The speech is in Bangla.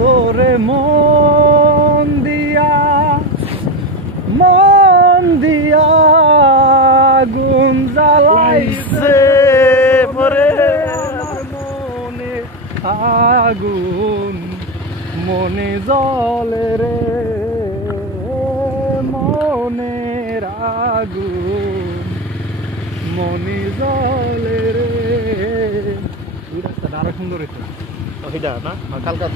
তোরে মন দিয়া গুণ জ্বালাইছে পরে আমার মনে আগুন মনে জলে রে মনের আগুন মনে জলে রে। রাস্তাটা আরো সুন্দর হইতো ওইটা না কালকা